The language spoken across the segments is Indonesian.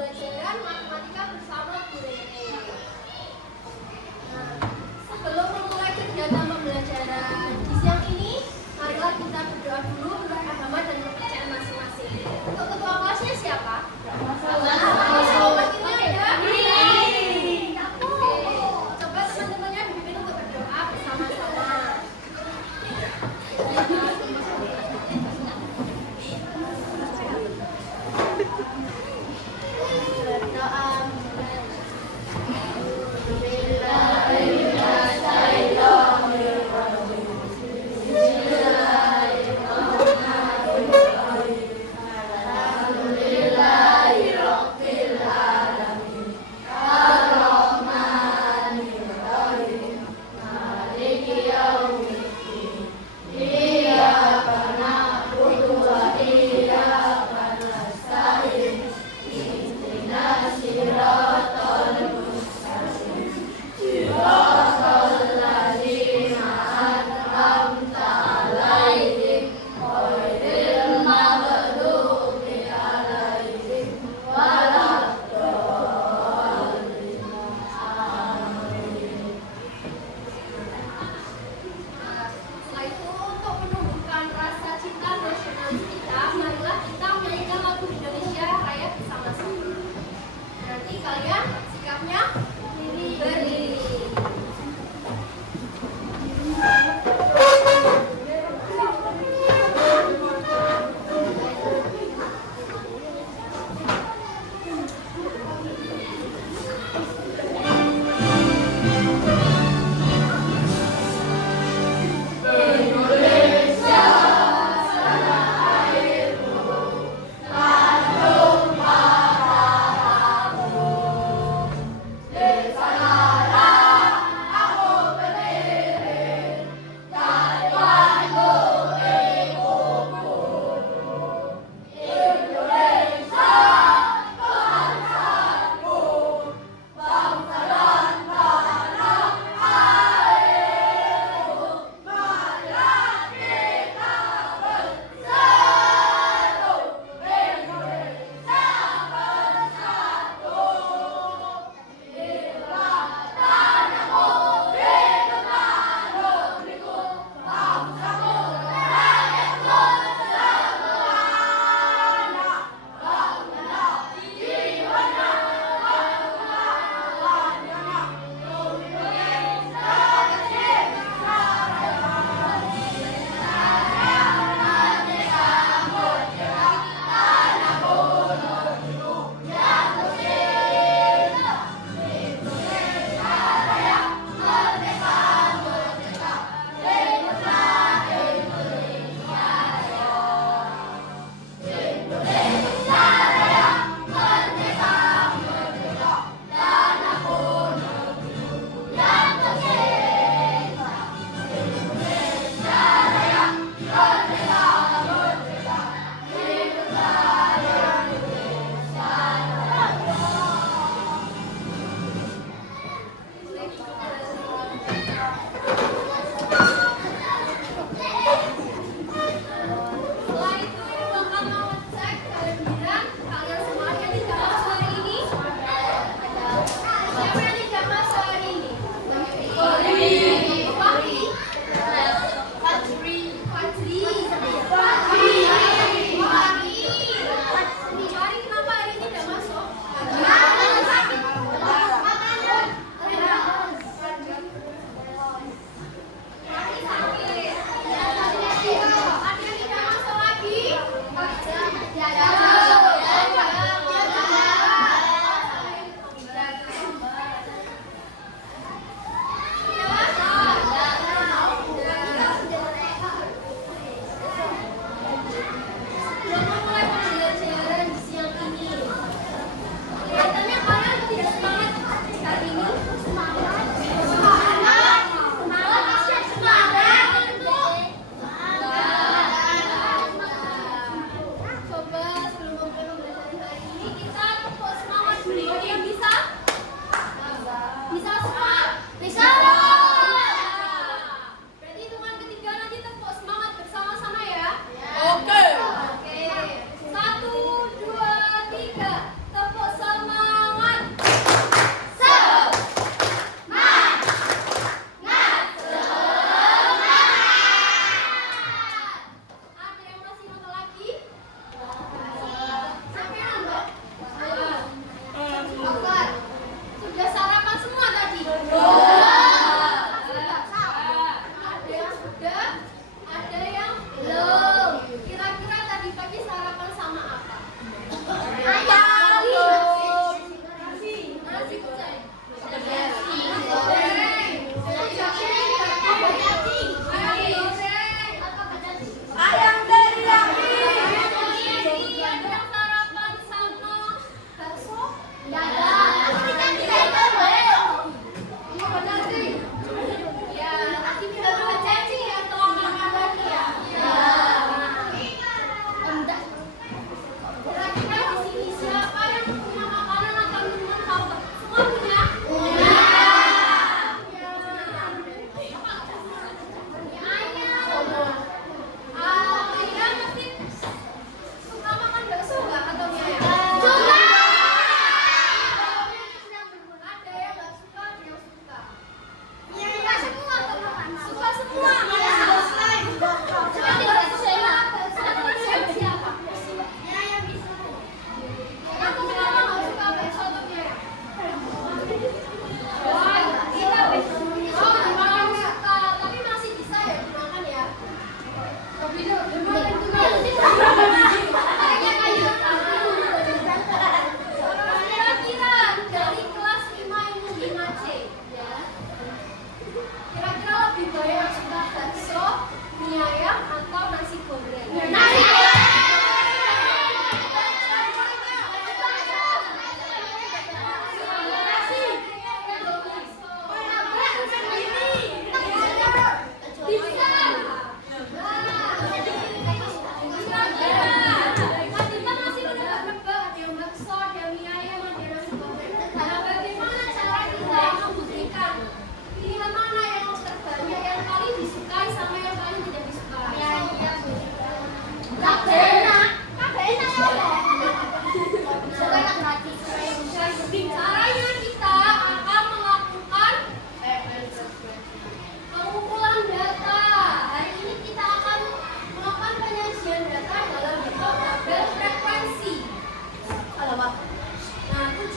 pembelajaran matematika bersama Bu Rene. Nah, sebelum memulai kegiatan pembelajaran di siang ini, marilah kita berdoa dulu menurut agama dan kepercayaan masing-masing. Untuk ketua kelasnya siapa? Ini ada? Oke, coba teman-temannya dipimpin untuk berdoa bersama-sama. Alhamdulillahirabbil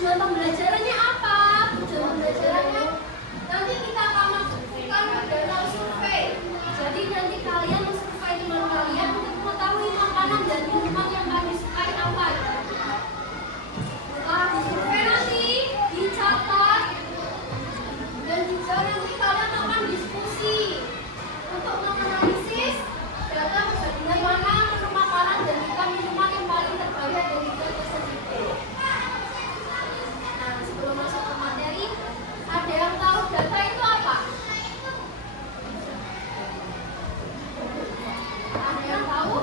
tujuan pembelajarannya apa? Tujuan pembelajarannya nanti kita akan masukkan ke dalam survei. Jadi nanti kalian mensurvei teman kalian untuk mengetahui makanan dan minuman yang kalian disukai apa. Setelah disurvei nanti dicatat dan juga nanti kalian akan diskusi untuk menganalisis data perbandingan mana menu makanan dan juga minuman yang paling terbaik dari data tersebut. Nah, sebelum masuk ke materi, ada yang tahu data itu apa? Ada yang tahu?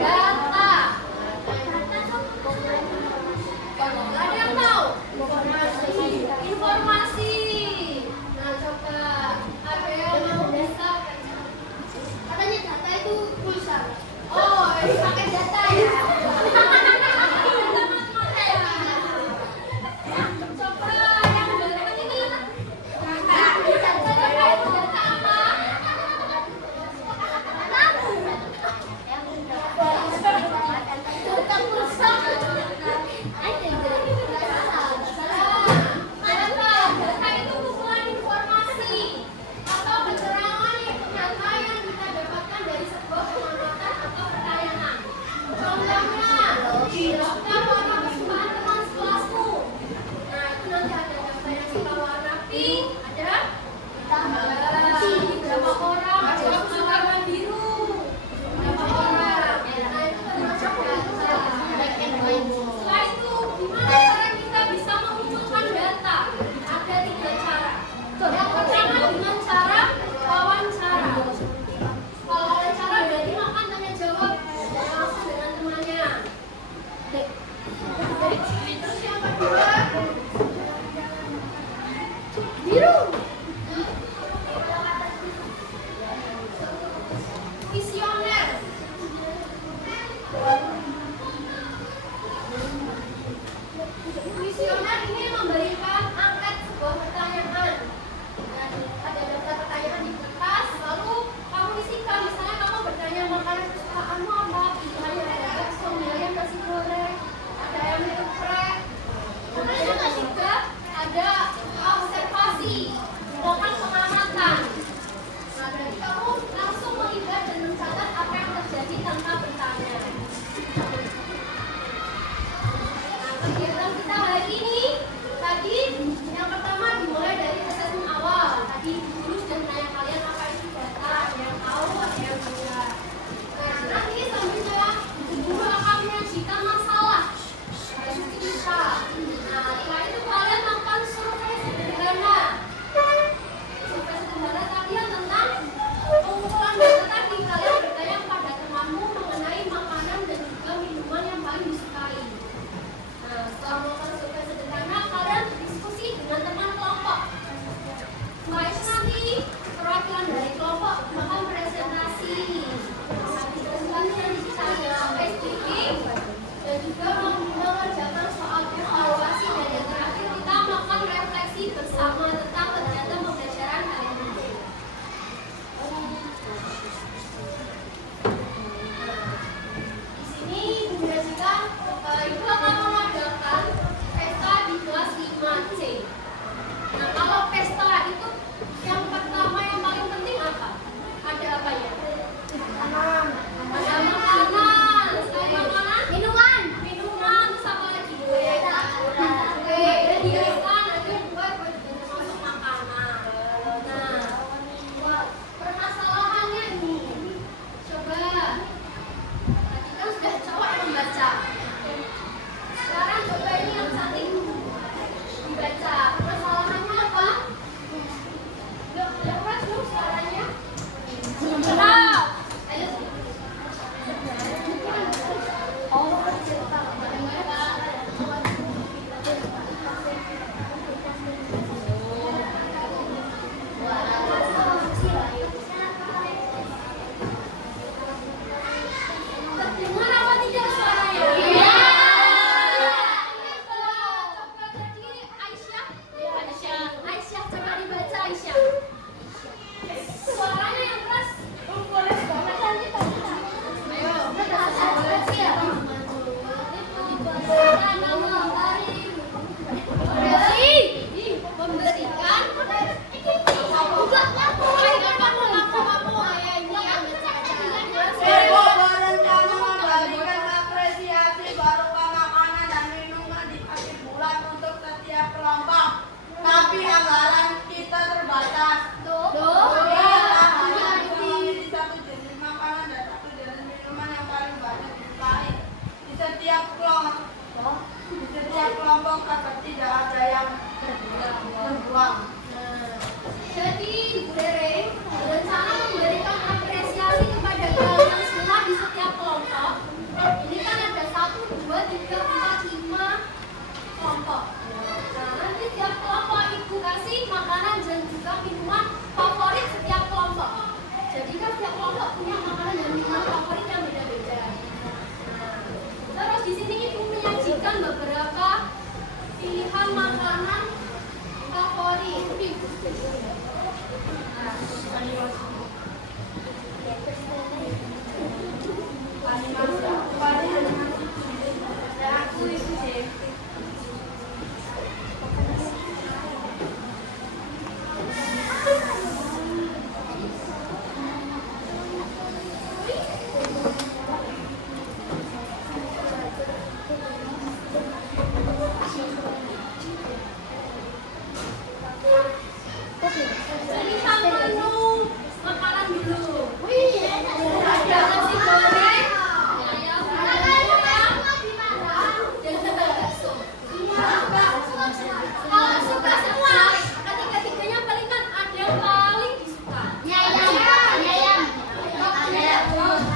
Data. Ada yang tahu? Informasi. Nah, coba ada yang mau bisa? Katanya data itu pulsa. Oh, ini pakai data ya? Coba yang belakang ini. Data itu data apa? Data pulsa. Data itu kumpulan informasi atau keterangan nyata yang kita dapatkan dari sebuah pengamatan atau pertanyaan. Contohnya, di daftar warna kesukaan teman sekelasmu. Nah, itu nanti ada daftar yang suka warna pink, ada berapa orang yang suka warna biru, berapa orang. Nah, itu termasuk data. Setelah itu, gimana cara kita bisa memunculkan data? Ada 3 cara. Yang pertama dengan cara wawancara. Kalau wawancara berarti makan tanya jawab langsung dengan temannya. Terus yang kedua, biru. Kuesioner. Kuesioner ini memberikan angket sebuah pertanyaan. Dan ada daftar pertanyaan di kertas, lalu kamu isikan. Misalnya kamu bertanya makanan kesukaanmu apa? Pilihannya ada bakso, mie ayam, nasi goreng, ada ayam geprek. Kemudian yang ketiga ada observasi, bukan pengamatan. Nah, berarti kamu langsung melihat dan mencatat apa yang terjadi tanpa bertanya. Nah, kegiatan kita hari ini tadi yang pertama dimulai dari assessment awal. Tadi guru sudah menanya kalian apa itu data, ada yang tahu, ada yang enggak. Nah, nanti selanjutnya guru akan menyajikan masalah dari kita. Nah, setelah itu kalian melakukan survei sederhana. Survei sederhana tadi yang tentang pengumpulan data tadi. Kalian bertanya pada temanmu mengenai makanan dan juga minuman yang paling disukai. Nah, setelah melakukan survei sederhana, kalian berdiskusi dengan teman kelompok agar tidak ada yang terbuang. Jadi Ibu Rere berencana memberikan apresiasi kepada kalian semua di setiap kelompok. Ini kan ada 1, 2, 3, 4, 5 kelompok. Nah, nanti setiap kelompok Ibu kasih makanan dan juga minuman favorit setiap kelompok. Jadi kan setiap kelompok punya makanan dan minuman favorit yang beda-beda. Nah, terus di sini Ibu menyajikan beberapa pilihan makanan favorit. Aku itu sih. Pilihan menu makanan dulu. Ada nasi goreng, ayam goreng, dan bakso. Kalau suka semua, ketiga-tiganya paling kan ada yang paling disuka.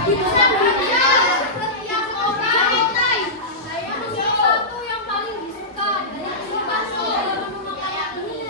Bisa beda setiap orang. Saya memilih satu yang paling disuka dari kesukaan selera menu makanan ini.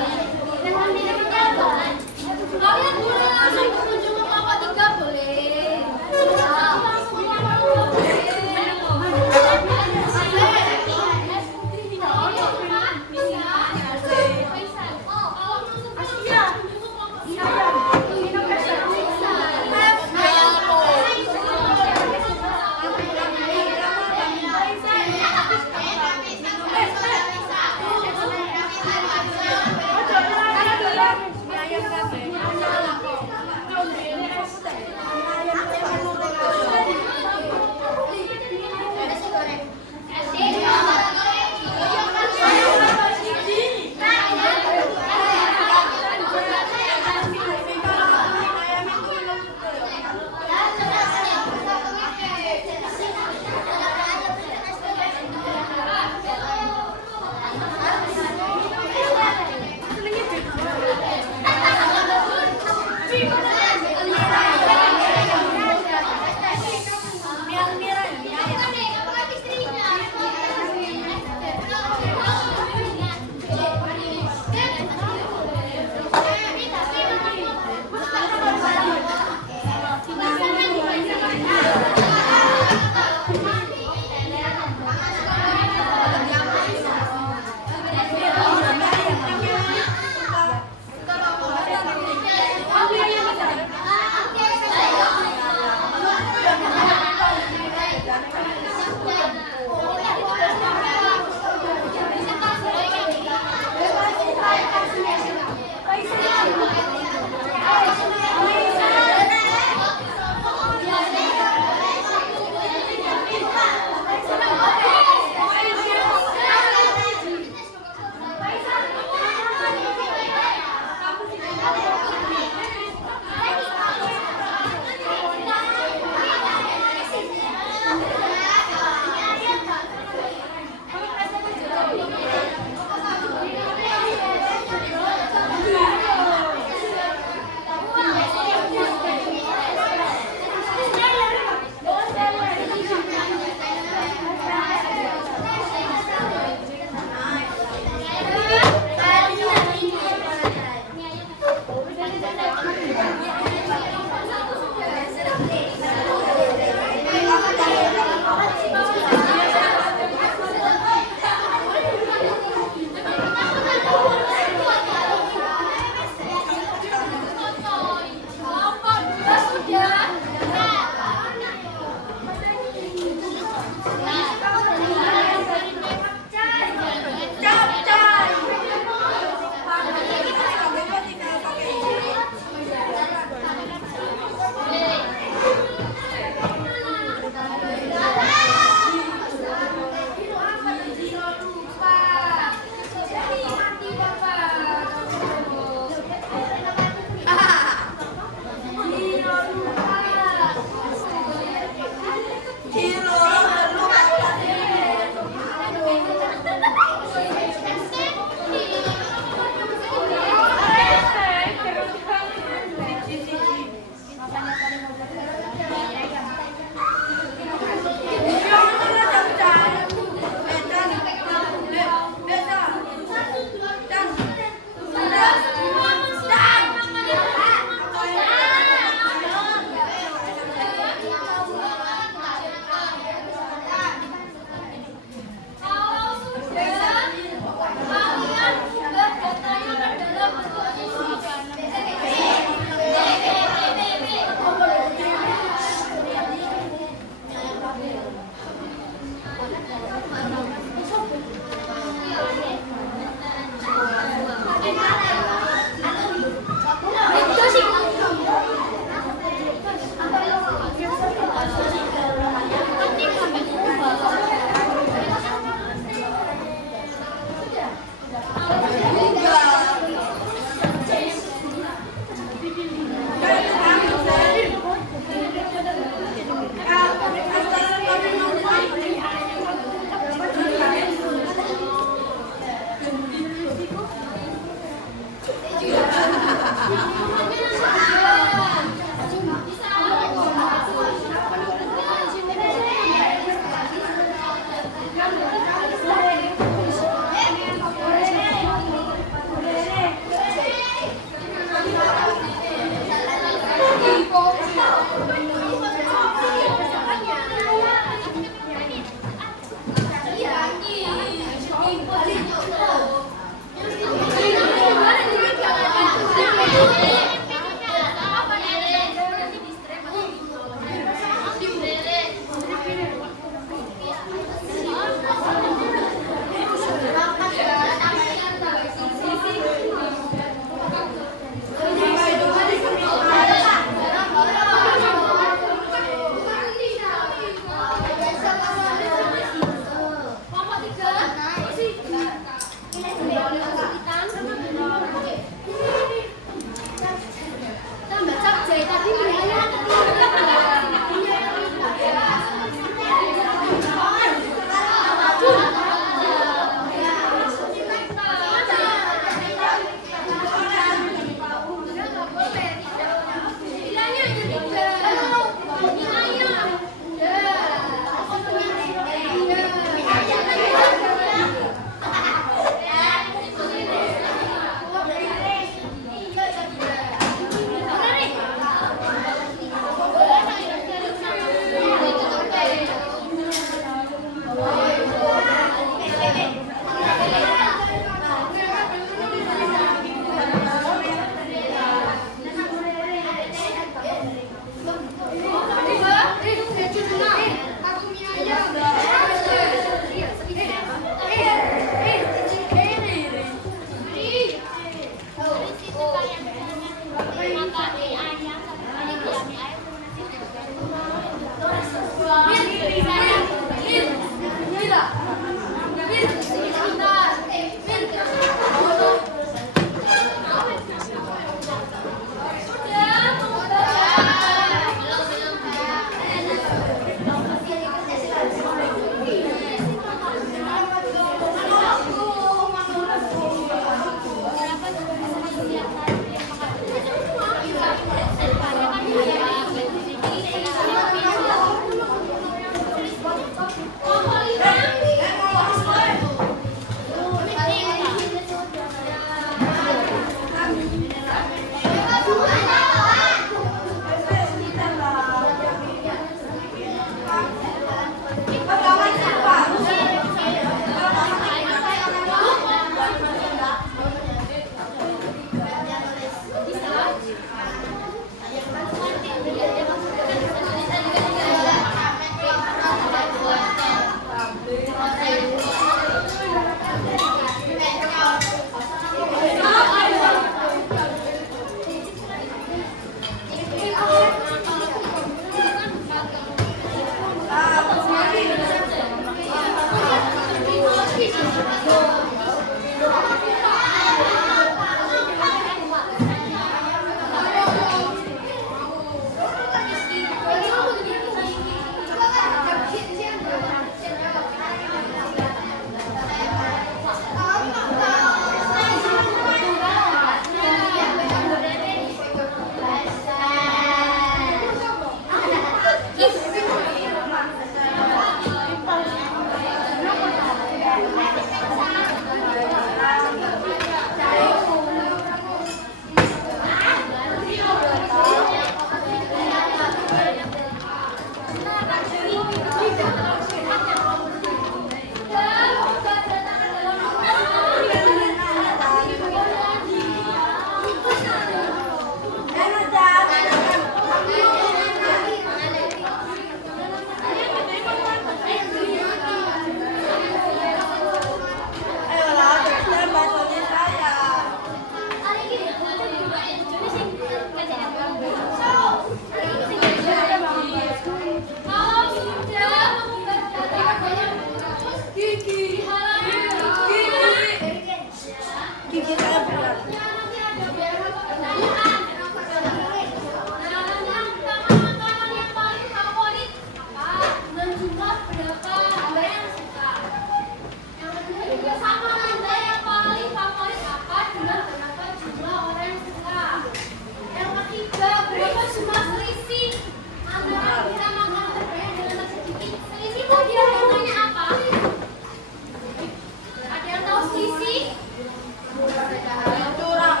Curang.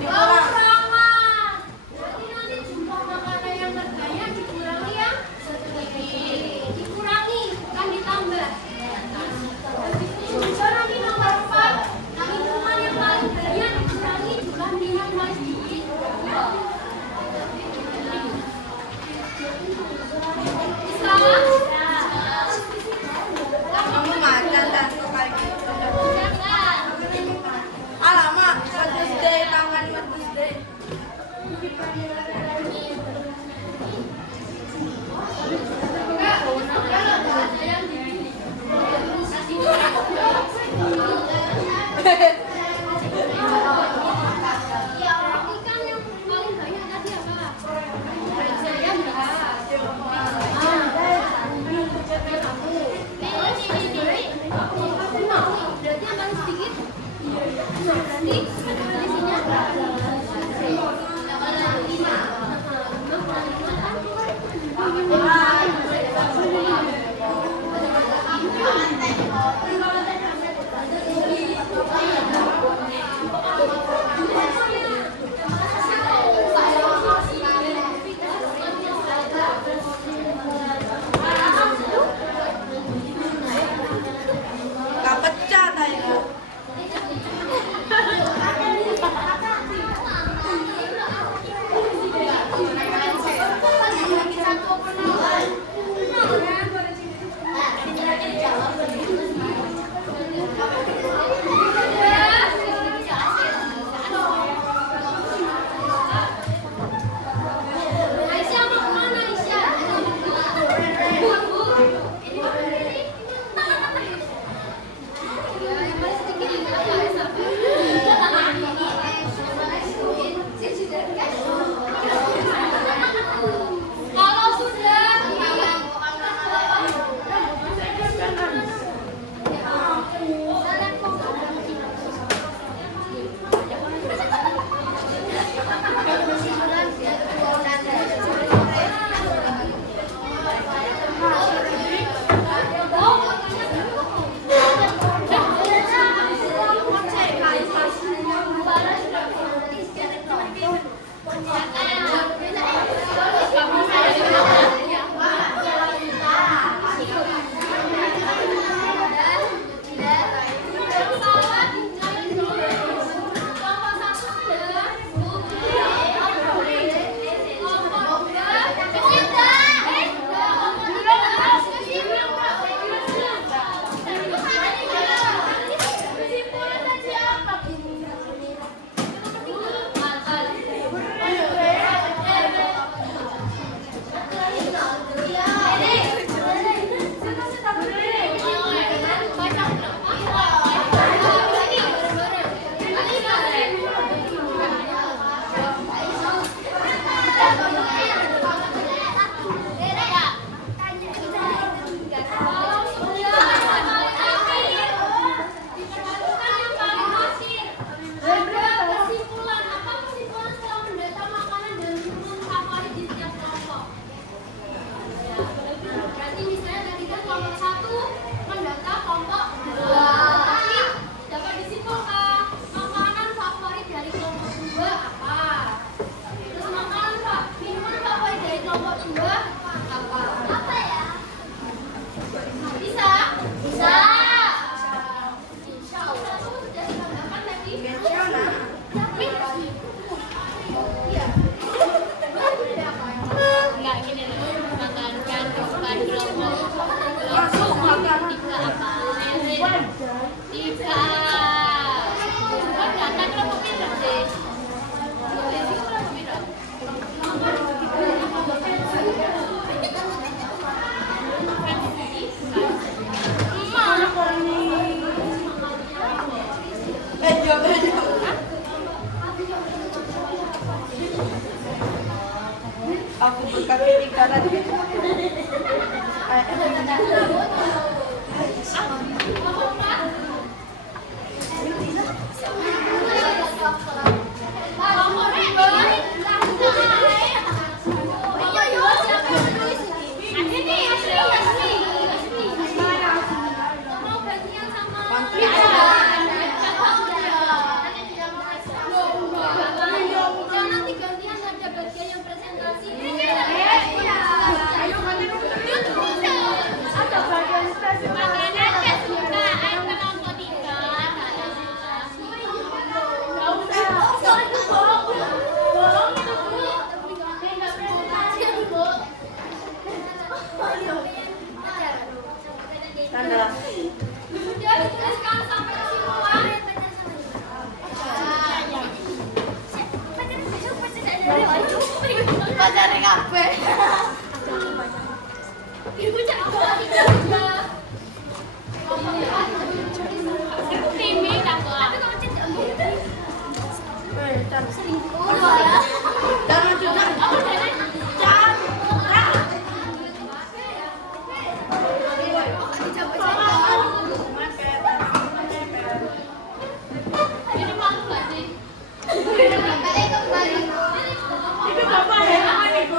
Kekurangan. Berarti nanti jumlah makanan yang harganya dikurangi yang sedikit. Dikurangi, bukan ditambah. Juga nanti nomor 4. Minuman yang paling banyak dikurangi jumlah minuman yang paling sedikit. Bisa? Kamu makan dan suka gitu. Alamak, Mother's Day, tangan Mother's Day. Ya, ini kan yang paling banyak tadi apa? Saya enggak. Berarti yang paling sedikit? Berarti isinya 5. Gak pecah tadi. Aisyah mau kemana Aisyah? Bu. Yang paling sedikit ini apa Aisyah? Kalau sudah Aku berkaki di kanan. pacare kabeh. Ibu cak juga. Timi tak kok. Tapi kok cek. Selingkuh. Jangan juga. Apa dene? Ini malu gak sih? Itu bapak ya, Ibu.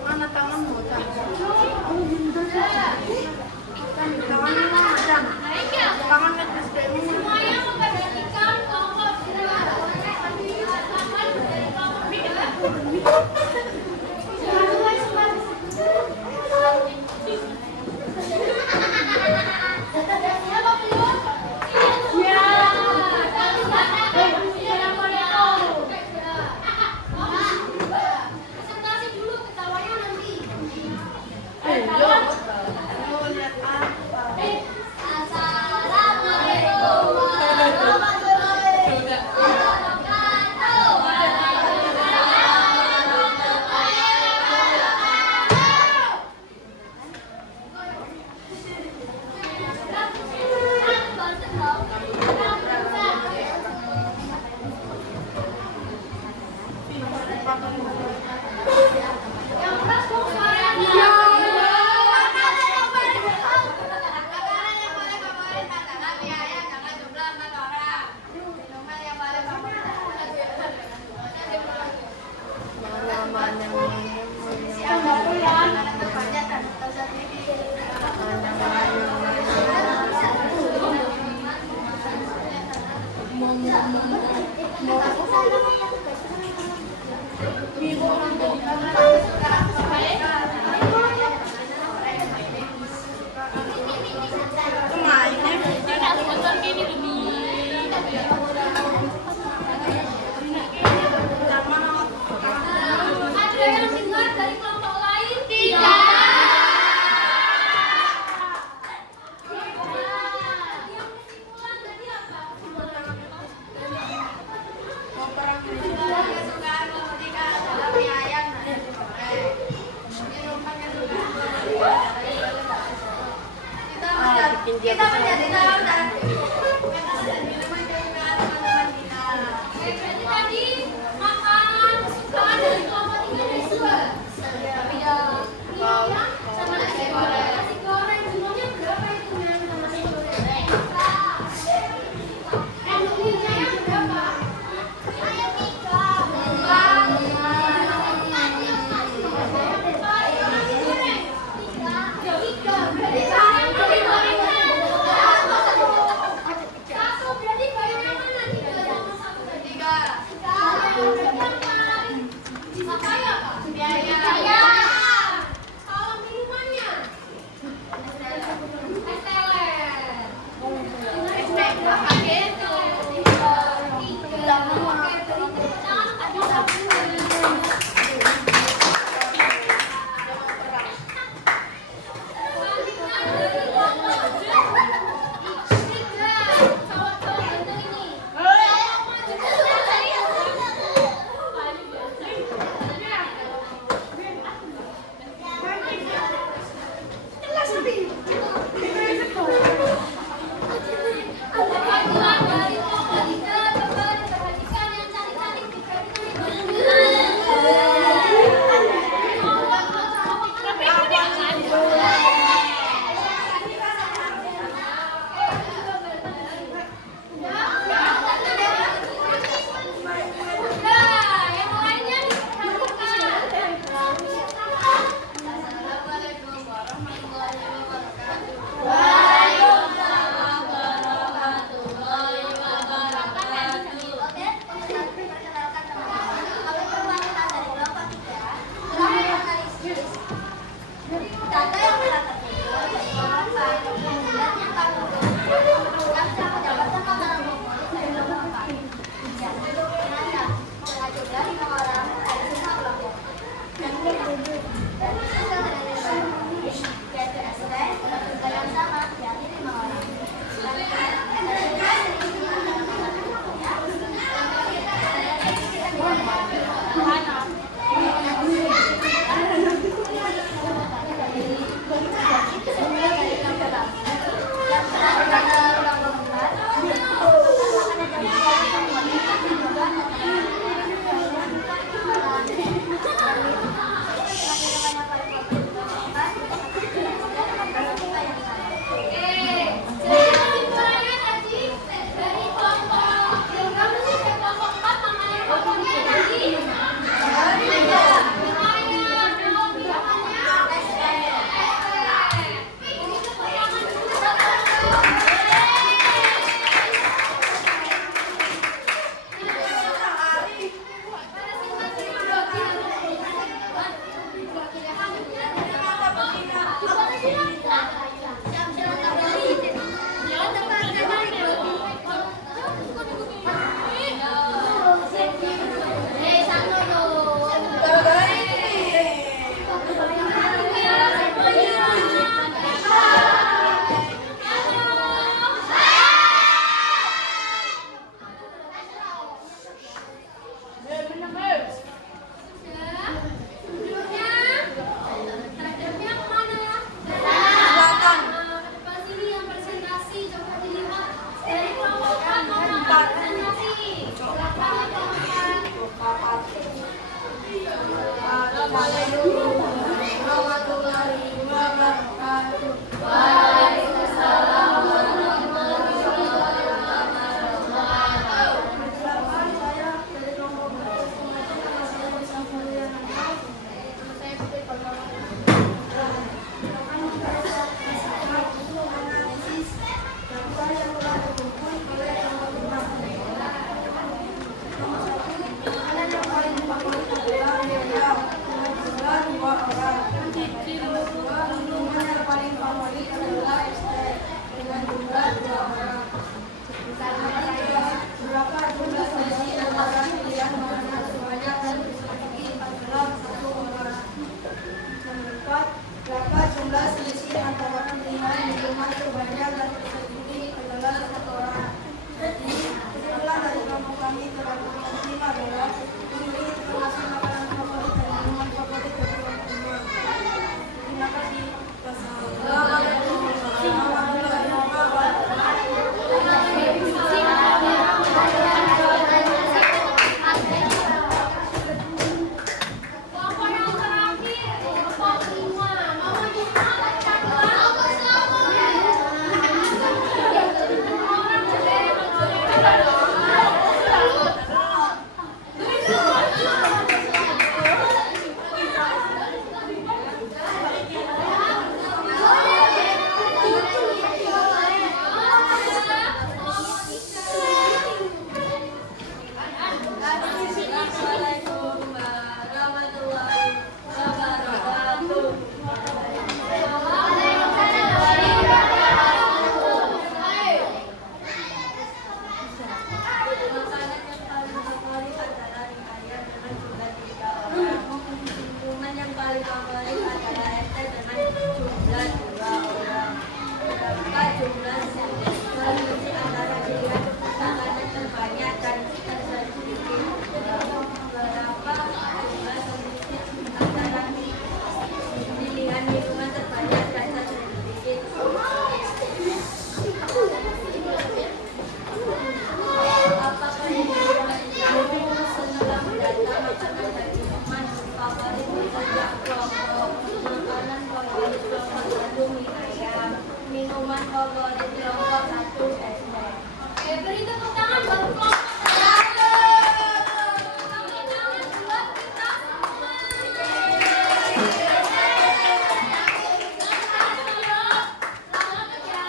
Mana tanganmu? Presentasi dulu ketawanya nanti. Lihat apa? Assalamualaikum warahmatullahi Yang keras dong suaranya. Makanan yang paling favorit adalah mie ayam dengan jumlah 4 orang. Minuman yang paling favorit adalah siang waktu yang makanan terbanyak dan tersendiri. Ada yang dengar dari kelompok lain? Tidak. Yang kesimpulan tadi apa? Kesukaan Monika adalah mie ayam dan digoreng. Minuman kesukaan kita menjadi tahu dan minuman kesukaan teman-teman kita. Berarti tadi makanan kesukaan dari kelompok 3 ada 2. Ya, mie sama nasi goreng. Nasi goreng jumlahnya berapa itu yang sama nasi goreng? Mie-nya yang berapa? Ayam 3. Assalamualaikum warahmatullahi wabarakatuh. Waalaikumsalam warahmatullahi wabarakatuh. Perkenalkan, saya dari kelompok pemasaran saya bisa mulia Natal. Saya Putri Permawati. Untuk menganalisis data yang telah terkumpul oleh kelompok pemasaran. Nomor 1, makanan yang paling favorit adalah ayam dengan jumlah 2 orang. Nomor 2, minuman yang paling favorit adalah es teh dengan jumlah 2 orang. Nomor 3, berapa jumlah selisih antara pilihan makanan sebanyak dan sedikit adalah 1 orang. Nomor 4, berapa jumlah selisih antara pilihan minuman sebanyak dan sedikit adalah 1 orang. Jadi, kesimpulan dari kelompok kami terhadap kelompok 5 adalah memilih informasi makanan favorit dan minuman favorit dari kelompok 5. Terima kasih. Wassalamualaikum warahmatullahi wabarakatuh. Kelompok yang terakhir, kelompok 5. Nomor 5 Assalamualaikum warahmatullahi wabarakatuh. Makanan yang paling favorit adalah mie ayam dengan jumlah 3 orang. Minuman yang paling favorit adalah es teh dengan jumlah 2 orang. Berapa jumlah selisih antara pilihan makanan terbanyak dan tersedikit? Berapa jumlah selisih antara pilihan minuman terbanyak dan tersedikit? Apakah ibu setelah mendata makanan dan minuman favorit setiap kelompok? Makanan favorit kelompok 1 mie ayam, minuman favorit kelompok 1 es teh. Oke, beri tepuk tangan buat kelompok 1. Tepuk tangan buat kita semua. Selamat ya.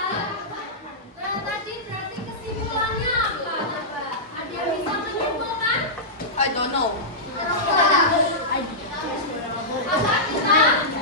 Nah, tadi berarti kesimpulannya apa? Coba, ada yang bisa menyimpulkan? I don't know. Apa kita?